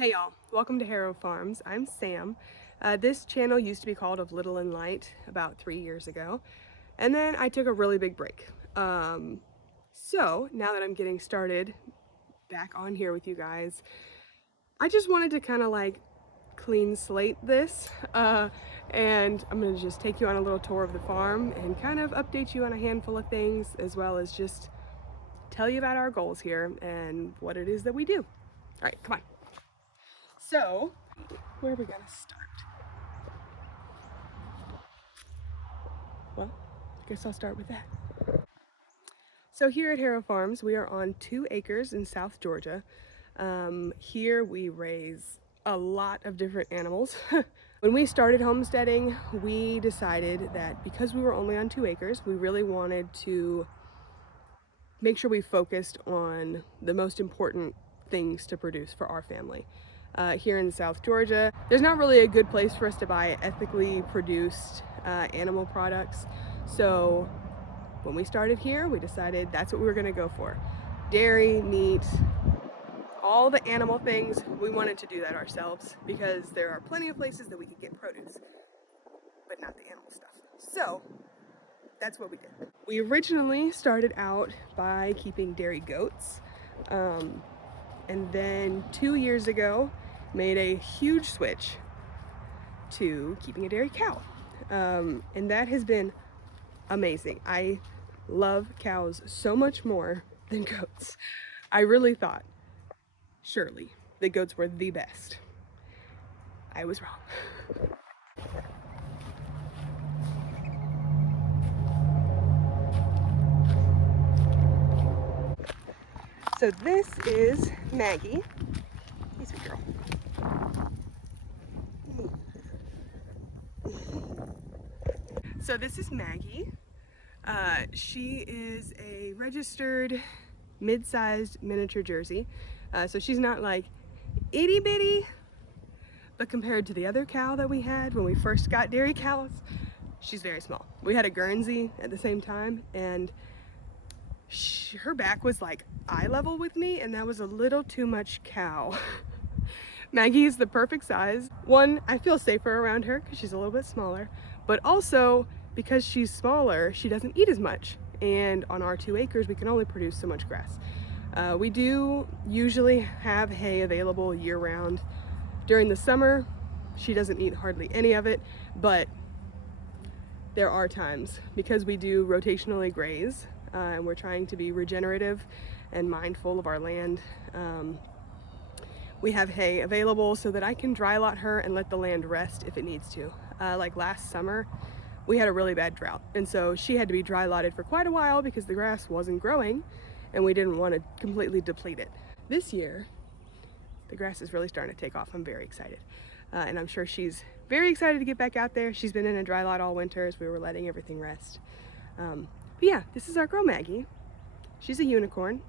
Hey y'all, welcome to Harrow Farms. I'm Sam. This channel used to be called Of Little and Light about 3 years ago, and then I took a really big break. So now that I'm getting started back on here with you guys, I just wanted to kind of like clean slate this, and I'm gonna just take you on a little tour of the farm and kind of update you on a handful of things, as well as just tell you about our goals here and what it is that we do. All right, come on. So, where are we gonna start? Well, I guess I'll start with that. So here at Harrow Farms, we are on 2 acres in South Georgia. Here we raise a lot of different animals. When we started homesteading, we decided that because we were only on 2 acres, we really wanted to make sure we focused on the most important things to produce for our family. Here in South Georgia, there's not really a good place for us to buy ethically produced animal products. So when we started here, we decided that's what we were gonna go for. Dairy, meat, all the animal things, we wanted to do that ourselves because there are plenty of places that we could get produce, but not the animal stuff. So that's what we did. We originally started out by keeping dairy goats, and then 2 years ago made a huge switch to keeping a dairy cow, and that has been amazing. I love cows so much more than goats. I really thought, surely, the goats were the best. I was wrong. So this is Maggie. Hey, sweet girl. So this is Maggie. She is a registered mid-sized miniature Jersey. So she's not like itty bitty, but compared to the other cow that we had when we first got dairy cows, she's very small. We had a Guernsey at the same time, and her back was like eye level with me, and that was a little too much cow. Maggie is the perfect size. One, I feel safer around her because she's a little bit smaller, but also because she's smaller, she doesn't eat as much. And on our 2 acres, we can only produce so much grass. We do usually have hay available year-round. During the summer, she doesn't eat hardly any of it, but there are times, because we do rotationally graze, and we're trying to be regenerative and mindful of our land, we have hay available so that I can dry lot her and let the land rest if it needs to. Like last summer, we had a really bad drought, and so she had to be dry lotted for quite a while because the grass wasn't growing and we didn't want to completely deplete it. This year, the grass is really starting to take off. I'm very excited. And I'm sure she's very excited to get back out there. She's been in a dry lot all winter as we were letting everything rest. But yeah, this is our girl Maggie. She's a unicorn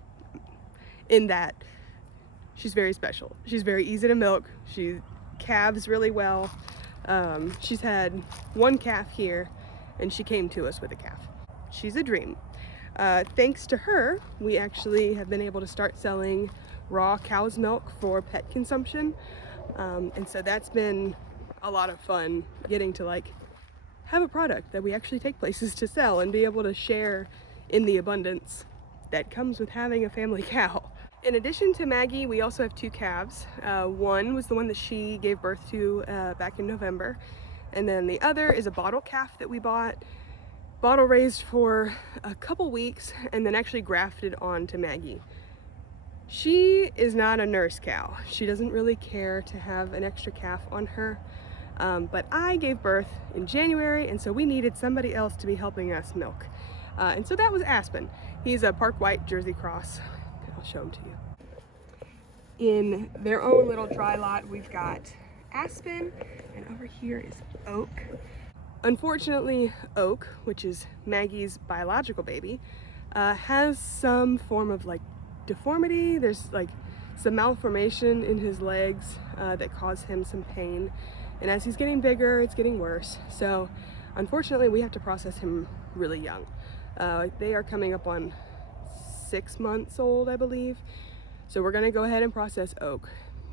in that she's very special. She's very easy to milk. She calves really well. She's had 1 calf here, and she came to us with a calf. She's a dream. Thanks to her, we actually have been able to start selling raw cow's milk for pet consumption. And so that's been a lot of fun, getting to like have a product that we actually take places to sell and be able to share in the abundance that comes with having a family cow. In addition to Maggie, we also have 2 calves. One was the one that she gave birth to back in November, and then the other is a bottle calf that we bottle raised for a couple weeks and then actually grafted onto Maggie. She is not a nurse cow. She doesn't really care to have an extra calf on her, but I gave birth in January, and so we needed somebody else to be helping us milk. And so that was Aspen. He's a Park White Jersey Cross. I'll show them to you. In their own little dry lot, we've got Aspen, and over here is Oak. Unfortunately, Oak, which is Maggie's biological baby, has some form of like deformity. There's like some malformation in his legs that cause him some pain, and as he's getting bigger, it's getting worse. So unfortunately, we have to process him really young. They are coming up on 6 months old, I believe. So we're gonna go ahead and process Oak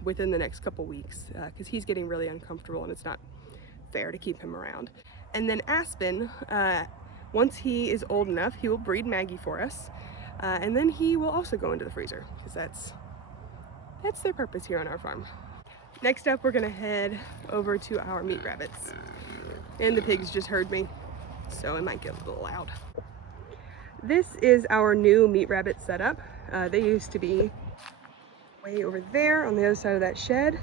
within the next couple weeks because he's getting really uncomfortable and it's not fair to keep him around. And then Aspen, once he is old enough, he will breed Maggie for us, and then he will also go into the freezer because that's their purpose here on our farm. Next up, we're gonna head over to our meat rabbits. And the pigs just heard me, so it might get a little loud. This is our new meat rabbit setup. They used to be way over there on the other side of that shed.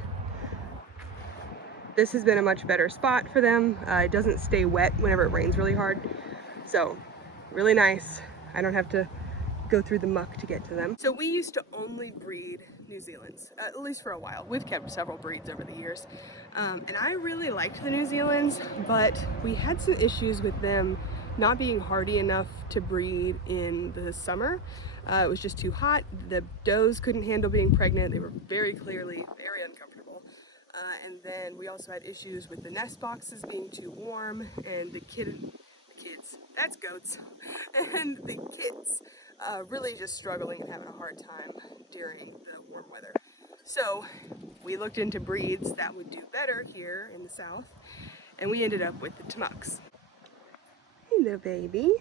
This has been a much better spot for them. It doesn't stay wet whenever it rains really hard. So, really nice. I don't have to go through the muck to get to them. So we used to only breed New Zealands, at least for a while. We've kept several breeds over the years. And I really liked the New Zealands, but we had some issues with them not being hardy enough to breed in the summer. It was just too hot. The does couldn't handle being pregnant. They were very clearly very uncomfortable. And then we also had issues with the nest boxes being too warm and the kids, that's goats, and the kids really just struggling and having a hard time during the warm weather. So we looked into breeds that would do better here in the south, and we ended up with the Tamuks. Hello, baby.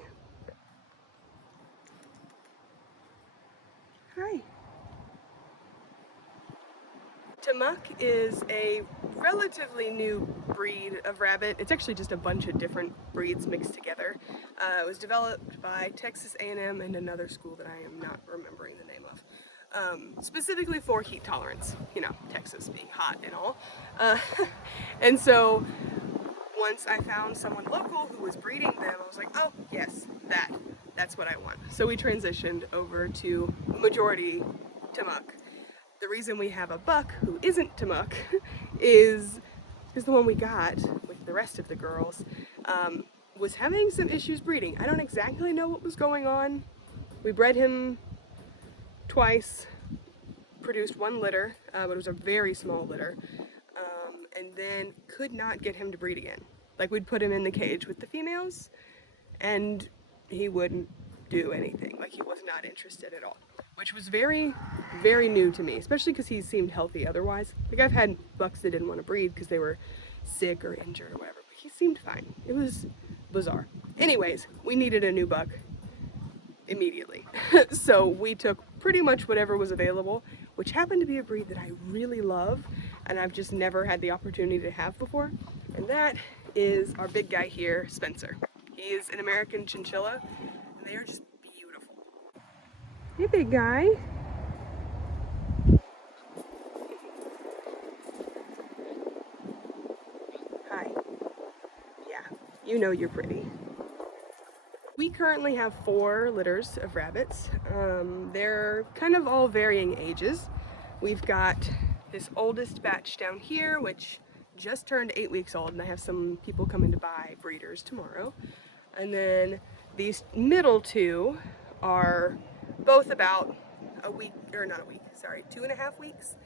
Hi. Tamuk is a relatively new breed of rabbit. It's actually just a bunch of different breeds mixed together. It was developed by Texas A&M and another school that I am not remembering the name of. Specifically for heat tolerance, you know, Texas being hot and all. And so once I found someone local who was breeding them, I was like, oh yes, that's what I want. So we transitioned over to majority Tamuk. The reason we have a buck who isn't Tamuk is the one we got with the rest of the girls was having some issues breeding. I don't exactly know what was going on. We bred him twice, produced one litter, but it was a very small litter, and then could not get him to breed again. Like, we'd put him in the cage with the females and he wouldn't do anything. Like, he was not interested at all, which was very, very new to me, especially because he seemed healthy otherwise. Like, I've had bucks that didn't want to breed because they were sick or injured or whatever, but he seemed fine. It was bizarre. Anyways, we needed a new buck immediately. So we took pretty much whatever was available, which happened to be a breed that I really love and I've just never had the opportunity to have before. And that is our big guy here, Spencer. He is an American chinchilla and they are just beautiful. Hey, big guy. Hi. Yeah, you know you're pretty. We currently have 4 litters of rabbits. They're kind of all varying ages. We've got this oldest batch down here, which just turned 8 weeks old, and I have some people coming to buy breeders tomorrow. And then these middle 2 are both about a week, or not a week, sorry, 2.5 weeks.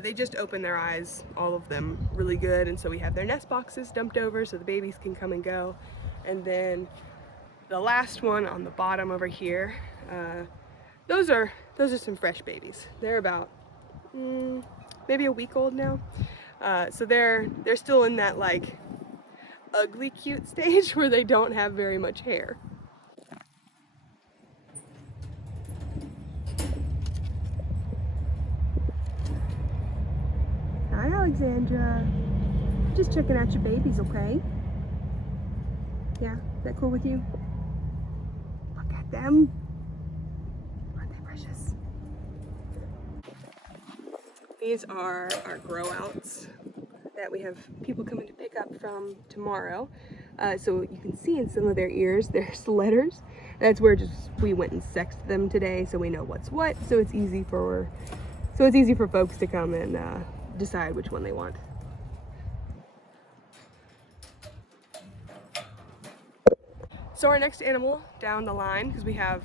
They just open their eyes, all of them, really good, and so we have their nest boxes dumped over so the babies can come and go. And then the last one on the bottom over here, those are some fresh babies. They're about maybe a week old now. So they're still in that like ugly cute stage where they don't have very much hair. Hi, Alexandra. Just checking out your babies, okay? Yeah, is that cool with you? Look at them. Aren't they precious? These are our grow outs that we have people coming to pick up from tomorrow. So you can see in some of their ears, there's letters. That's where we went and sexed them today, so we know what's what. So it's easy for folks to come and decide which one they want. So our next animal down the line, because we have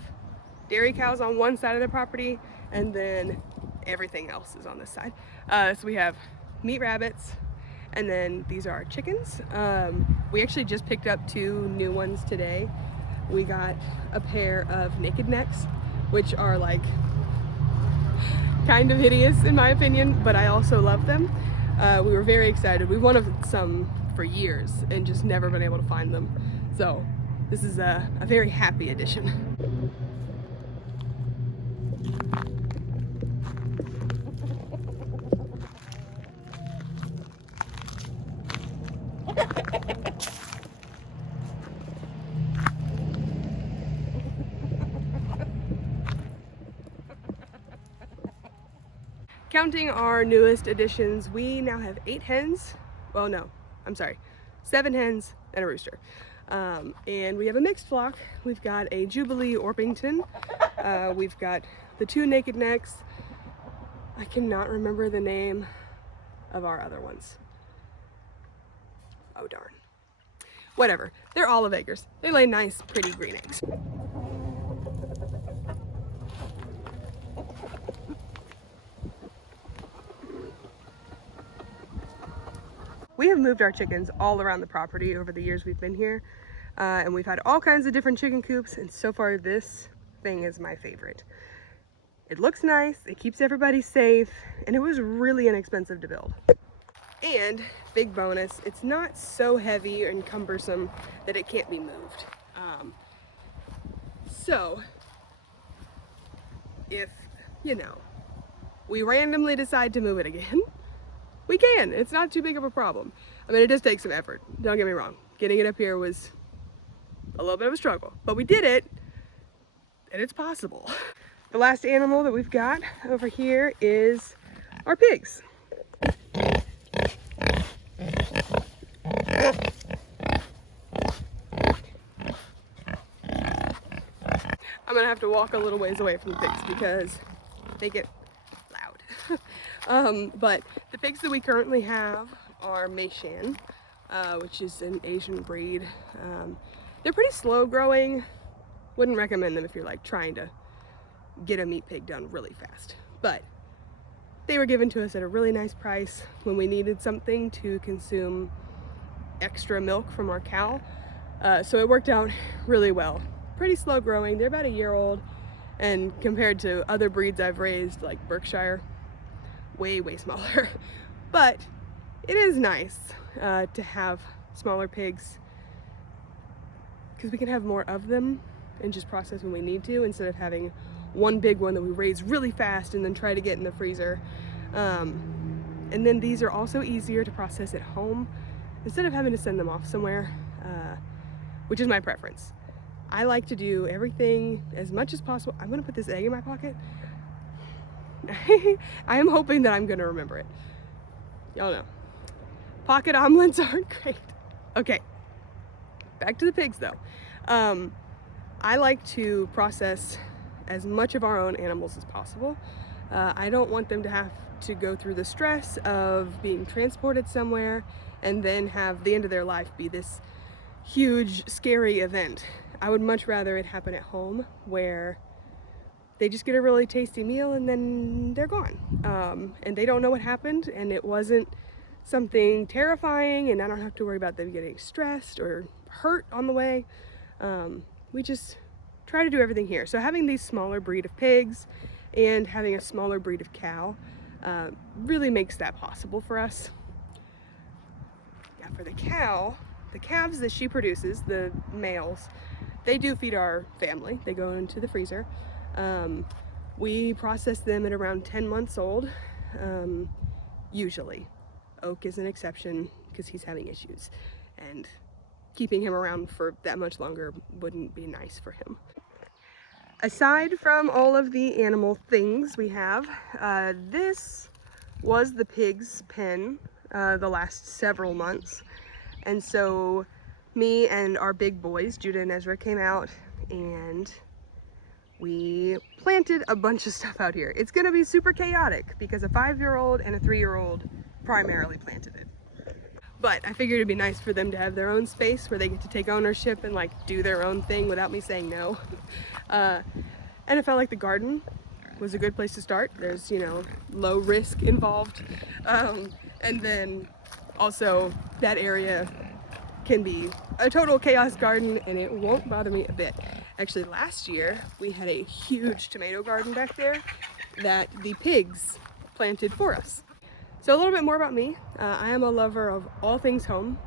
dairy cows on one side of the property and then everything else is on this side. So we have meat rabbits, and then these are our chickens. We actually just picked up 2 new ones today. We got a pair of naked necks, which are like kind of hideous in my opinion, but I also love them. We were very excited. We wanted some for years and just never been able to find them. So this is a very happy addition. Counting our newest additions, we now have 8 hens. Well, no, I'm sorry, 7 hens and a rooster. And we have a mixed flock. We've got a Jubilee Orpington. We've got the 2 naked necks. I cannot remember the name of our other ones. Oh darn. Whatever, they're olive eggers. They lay nice, pretty green eggs. We have moved our chickens all around the property over the years we've been here, and we've had all kinds of different chicken coops, and so far this thing is my favorite. It looks nice, it keeps everybody safe, and it was really inexpensive to build. And, big bonus, it's not so heavy and cumbersome that it can't be moved. So, if, you know, we randomly decide to move it again, we can. It's not too big of a problem. I mean, it does take some effort. Don't get me wrong. Getting it up here was a little bit of a struggle, but we did it, and it's possible. The last animal that we've got over here is our pigs. I'm gonna have to walk a little ways away from the pigs because they get loud. But the pigs that we currently have are Meishan, which is an Asian breed. They're pretty slow growing. Wouldn't recommend them if you're like trying to get a meat pig done really fast. But they were given to us at a really nice price when we needed something to consume extra milk from our cow. So it worked out really well. Pretty slow growing. They're about a year old, and compared to other breeds I've raised, like Berkshire, way smaller. But it is nice to have smaller pigs because we can have more of them and just process when we need to, instead of having one big one that we raise really fast and then try to get in the freezer. And then these are also easier to process at home instead of having to send them off somewhere, which is my preference. I like to do everything as much as possible. I'm gonna put this egg in my pocket. I am hoping that I'm gonna remember it. Y'all know. Pocket omelets aren't great. Okay, back to the pigs though. I like to process as much of our own animals as possible. I don't want them to have to go through the stress of being transported somewhere and then have the end of their life be this huge, scary event. I would much rather it happen at home, where they just get a really tasty meal and then they're gone. And they don't know what happened, and it wasn't something terrifying, and I don't have to worry about them getting stressed or hurt on the way. We just try to do everything here. So having these smaller breed of pigs and having a smaller breed of cow really makes that possible for us. Yeah, for the cow, the calves that she produces, the males, they do feed our family. They go into the freezer. We process them at around 10 months old, usually. Oak is an exception because he's having issues, and keeping him around for that much longer wouldn't be nice for him. Aside from all of the animal things we have, this was the pig's pen the last several months. And so me and our big boys, Judah and Ezra, came out and we planted a bunch of stuff out here. It's gonna be super chaotic because a 5-year-old and a 3-year-old primarily planted it. But I figured it'd be nice for them to have their own space where they get to take ownership and like do their own thing without me saying no. And I felt like the garden was a good place to start. There's, you know, low risk involved. And then also that area can be a total chaos garden and it won't bother me a bit. Actually, last year we had a huge tomato garden back there that the pigs planted for us. So a little bit more about me. I am a lover of all things home,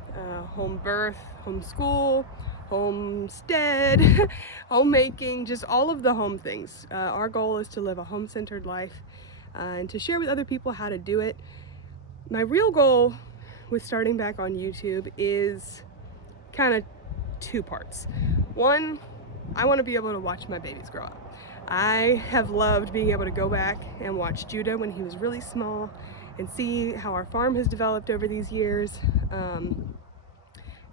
home birth, homeschool, homestead, homemaking, just all of the home things. Our goal is to live a home-centered life and to share with other people how to do it. My real goal with starting back on YouTube is kind of two parts. One, I want to be able to watch my babies grow up. I have loved being able to go back and watch Judah when he was really small and see how our farm has developed over these years. And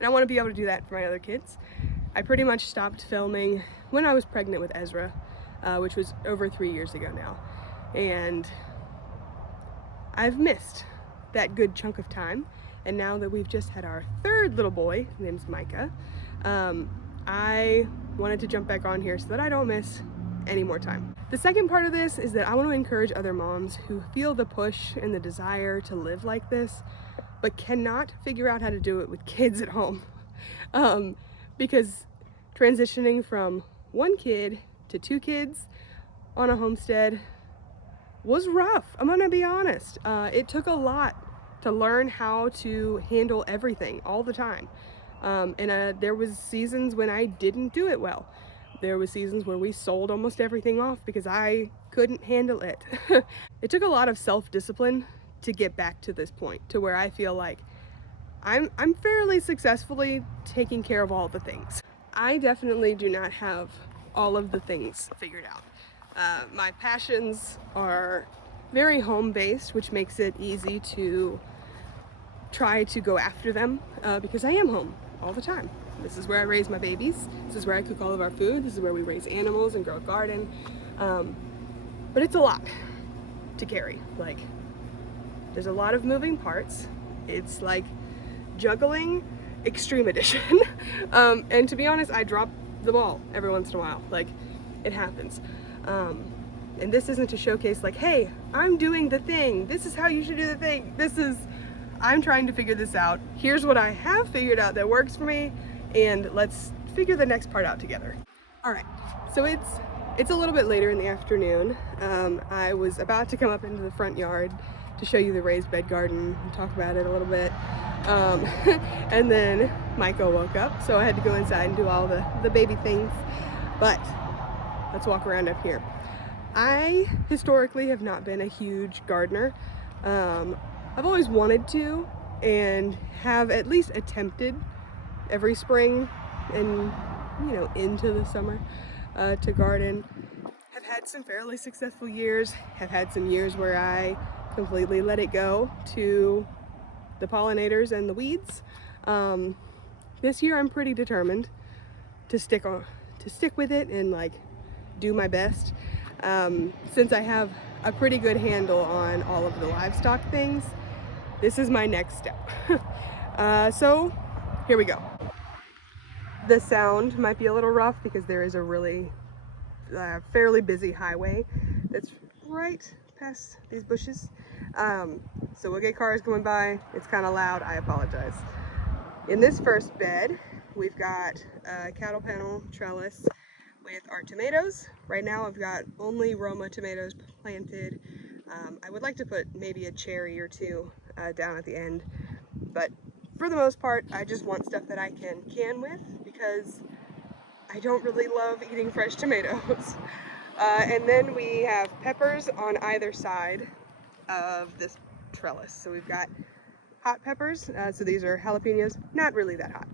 I want to be able to do that for my other kids. I pretty much stopped filming when I was pregnant with Ezra, which was over 3 years ago now. And I've missed that good chunk of time. And now that we've just had our third little boy, his name's Micah, I wanted to jump back on here so that I don't miss any more time. The second part of this is that I want to encourage other moms who feel the push and the desire to live like this, but cannot figure out how to do it with kids at home. Because transitioning from 1 kid to 2 kids on a homestead was rough. I'm gonna be honest. It took a lot to learn how to handle everything all the time. And there was seasons when I didn't do it well. There was seasons where we sold almost everything off because I couldn't handle it. It took a lot of self-discipline to get back to this point, to where I feel like I'm fairly successfully taking care of all the things. I definitely do not have all of the things figured out. My passions are very home-based, which makes it easy to try to go after them because I am home all the time. This is where I raise my babies. This is where I cook all of our food. This is where we raise animals and grow a garden. But it's a lot to carry. Like, there's a lot of moving parts. It's like juggling extreme edition. And to be honest, I drop the ball every once in a while. Like, it happens. And this isn't to showcase like, hey, I'm doing the thing. This is how you should do the thing. I'm trying to figure this out. Here's what I have figured out that works for me, and let's figure the next part out together. All right, so it's a little bit later in the afternoon. I was about to come up into the front yard to show you the raised bed garden and talk about it a little bit. And then Michael woke up, so I had to go inside and do all the baby things. But let's walk around up here. I historically have not been a huge gardener. I've always wanted to, and have at least attempted every spring and, into the summer to garden. Have had some fairly successful years, have had some years where I completely let it go to the pollinators and the weeds. This year I'm pretty determined to stick with it and do my best. Since I have a pretty good handle on all of the livestock things, this is my next step. So here we go. The sound might be a little rough because there is a really fairly busy highway that's right past these bushes. So we'll get cars going by. It's kind of loud. I apologize. In this first bed, we've got a cattle panel trellis with our tomatoes. Right now I've got only Roma tomatoes planted. I would like to put maybe a cherry or two down at the end, but for the most part I just want stuff that I can with, because I don't really love eating fresh tomatoes. And then we have peppers on either side of this trellis. So we've got hot peppers, so these are jalapenos, not really that hot.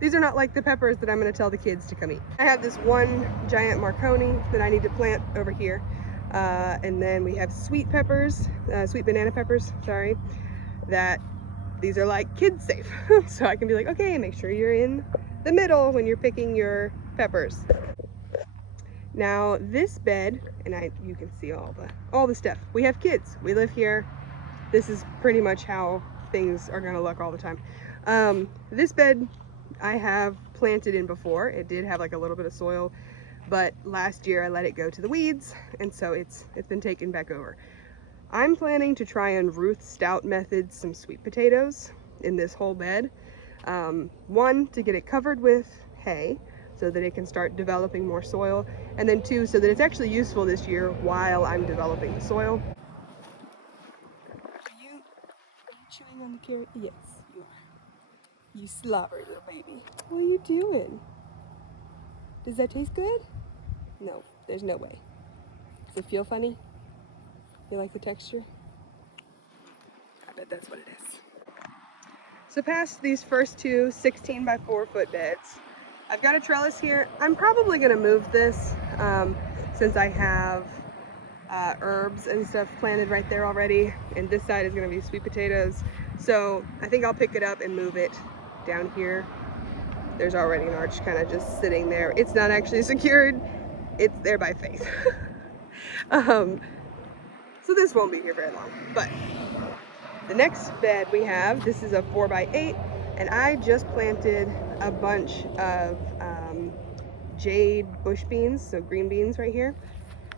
These are not like the peppers that I'm going to tell the kids to come eat. I have this one giant Marconi that I need to plant over here, and then we have sweet peppers, sweet banana peppers, sorry, that these are like kid safe. So I can be like, okay, make sure you're in the middle when you're picking your peppers. Now this bed, and you can see all the stuff. We have kids, we live here. This is pretty much how things are gonna look all the time. This bed I have planted in before. It did have a little bit of soil, but last year I let it go to the weeds, and so it's been taken back over. I'm planning to try and Ruth Stout method some sweet potatoes in this whole bed. One, to get it covered with hay, so that it can start developing more soil, and then 2, so that it's actually useful this year while I'm developing the soil. Are you chewing on the carrot? Yes, you are. You slobbery little baby. What are you doing? Does that taste good? No, there's no way. Does it feel funny? You like the texture? I bet that's what it is. So past these first 2 16 by 4 foot beds, I've got a trellis here. I'm probably gonna move this since I have herbs and stuff planted right there already, and this side is gonna be sweet potatoes. So I think I'll pick it up and move it down here. There's already an arch kind of just sitting there. It's not actually secured, it's there by faith. So this won't be here very long, but the next bed we have, this is a 4 by 8, and I just planted a bunch of jade bush beans, so green beans right here.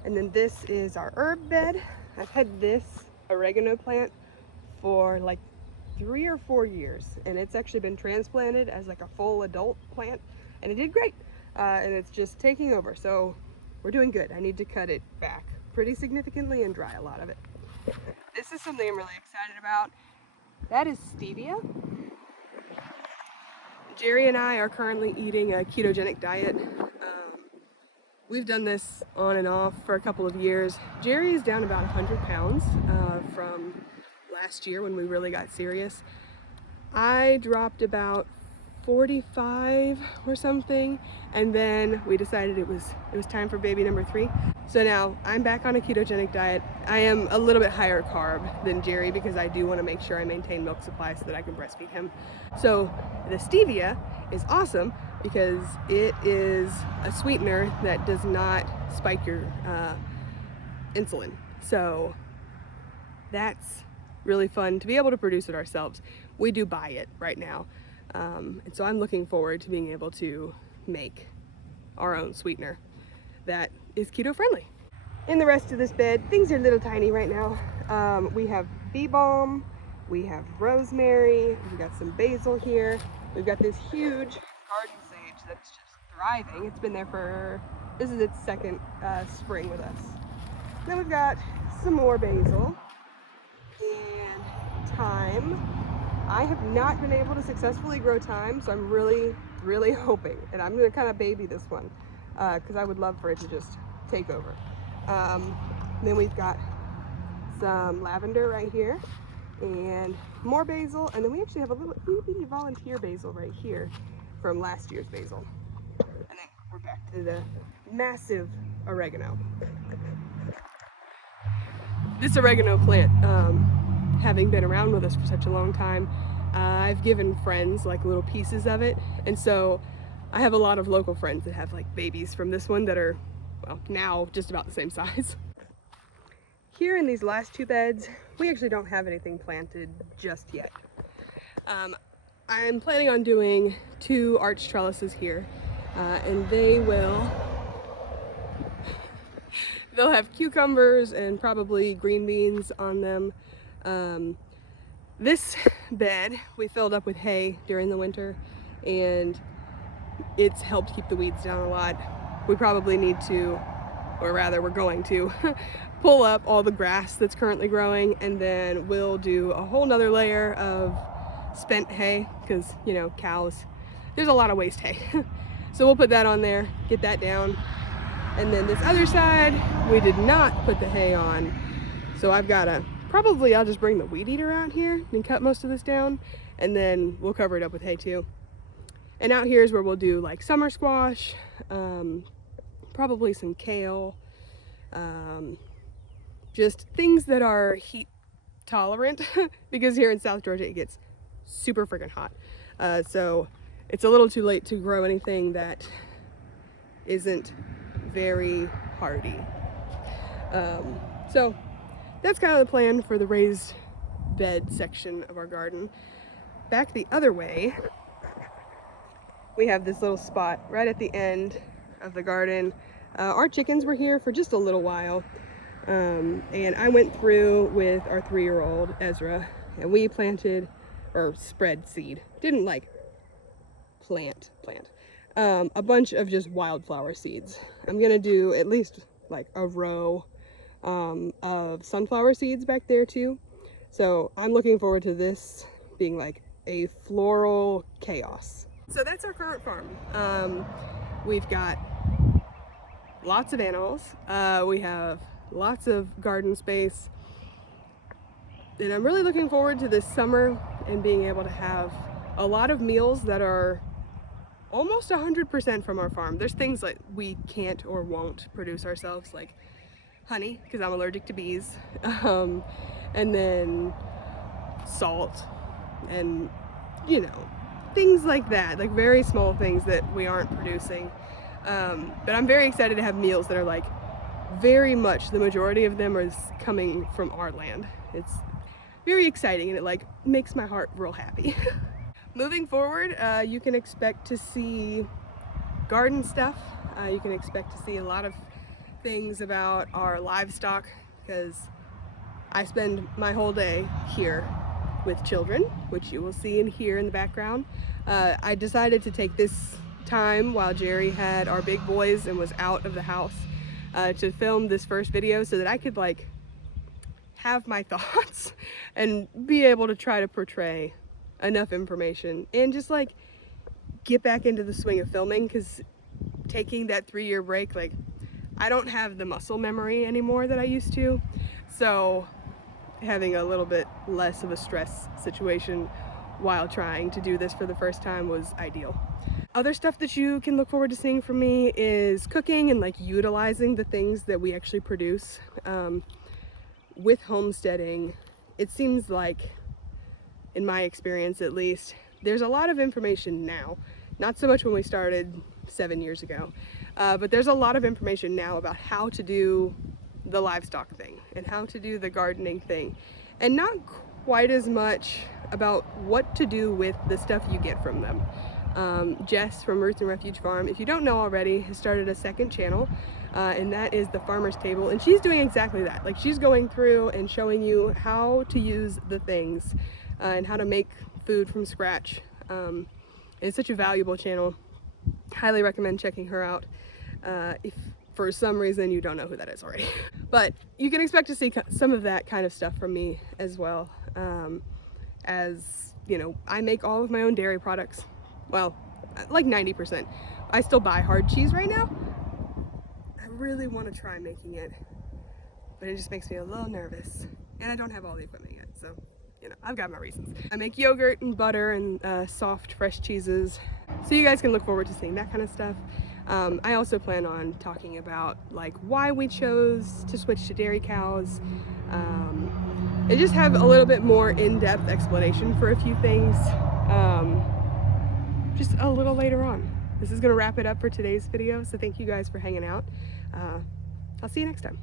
And then this is our herb bed. I've had this oregano plant for like 3 or 4 years, and it's actually been transplanted as like a full adult plant, and it did great. And it's just taking over, so we're doing good. I need to cut it back pretty significantly and dry a lot of it. This is something I'm really excited about. That is stevia. Jerry and I are currently eating a ketogenic diet. We've done this on and off for a couple of years. Jerry is down about 100 pounds from last year when we really got serious. I dropped about 45 or something, and then we decided it was time for baby number 3. So now I'm back on a ketogenic diet. I am a little bit higher carb than Jerry because I do want to make sure I maintain milk supply so that I can breastfeed him. So the stevia is awesome because it is a sweetener that does not spike your insulin. So that's really fun to be able to produce it ourselves. We do buy it right now. And so I'm looking forward to being able to make our own sweetener that is keto friendly. In the rest of this bed, things are a little tiny right now. We have bee balm, we have rosemary, we've got some basil here. We've got this huge garden sage that's just thriving. It's been there for, this is its 2nd spring with us. Then we've got some more basil and thyme. I have not been able to successfully grow thyme, so I'm really, really hoping, and I'm gonna kind of baby this one because I would love for it to just take over. Then we've got some lavender right here and more basil, and then we actually have a little itty volunteer basil right here from last year's basil. And then we're back to the massive oregano. This oregano plant, having been around with us for such a long time, I've given friends like little pieces of it, and so I have a lot of local friends that have like babies from this one that are, well, now just about the same size. Here in these last 2 beds, we actually don't have anything planted just yet. I'm planning on doing 2 arch trellises here, and they'll have cucumbers and probably green beans on them. This bed we filled up with hay during the winter, and it's helped keep the weeds down a lot. We probably need to, or rather we're going to, pull up all the grass that's currently growing, and then we'll do a whole nother layer of spent hay because, you know, cows, there's a lot of waste hay. So we'll put that on there, get that down. And then this other side, we did not put the hay on. So I've got to, probably I'll just bring the weed eater out here and cut most of this down, and then we'll cover it up with hay too. And out here is where we'll do like summer squash, probably some kale, just things that are heat tolerant because here in South Georgia it gets super freaking hot. So it's a little too late to grow anything that isn't very hardy. So that's kind of the plan for the raised bed section of our garden. Back the other way, we have this little spot right at the end of the garden. Our chickens were here for just a little while, and I went through with our 3-year-old Ezra, and we planted, or spread seed. Didn't like plant. a bunch of just wildflower seeds. I'm gonna do at least like a row of sunflower seeds back there too. So I'm looking forward to this being like a floral chaos. So that's our current farm. We've got lots of animals. We have lots of garden space. And I'm really looking forward to this summer and being able to have a lot of meals that are almost 100% from our farm. There's things like we can't or won't produce ourselves, like honey, because I'm allergic to bees, and then salt, and you know, things like that, like very small things that we aren't producing. But I'm very excited to have meals that are like very much, the majority of them is coming from our land. It's very exciting and it like makes my heart real happy. Moving forward, you can expect to see garden stuff. You can expect to see a lot of things about our livestock, because I spend my whole day here with children, which you will see and hear in the background. I decided to take this time while Jerry had our big boys and was out of the house to film this first video so that I could like have my thoughts and be able to try to portray enough information and just like get back into the swing of filming, because taking that 3-year break, like I don't have the muscle memory anymore that I used to, so having a little bit less of a stress situation while trying to do this for the first time was ideal. Other stuff that you can look forward to seeing from me is cooking and like utilizing the things that we actually produce. With homesteading, it seems like, in my experience at least, there's a lot of information now. Not so much when we started 7 years ago, but there's a lot of information now about how to do the livestock thing and how to do the gardening thing, and not quite as much about what to do with the stuff you get from them. Jess from Roots and Refuge Farm, if you don't know already, has started a second channel, and that is the Farmer's Table, and she's doing exactly that. Like, she's going through and showing you how to use the things and how to make food from scratch. It's such a valuable channel. Highly recommend checking her out if for some reason you don't know who that is already. But you can expect to see some of that kind of stuff from me as well. As you know, I make all of my own dairy products. Well, like 90%. I still buy hard cheese right now. I really want to try making it, but it just makes me a little nervous. And I don't have all the equipment yet, so you know, I've got my reasons. I make yogurt and butter and soft, fresh cheeses. So you guys can look forward to seeing that kind of stuff. I also plan on talking about like why we chose to switch to dairy cows, and just have a little bit more in-depth explanation for a few things, just a little later on. This is gonna wrap it up for today's video, so thank you guys for hanging out. I'll see you next time.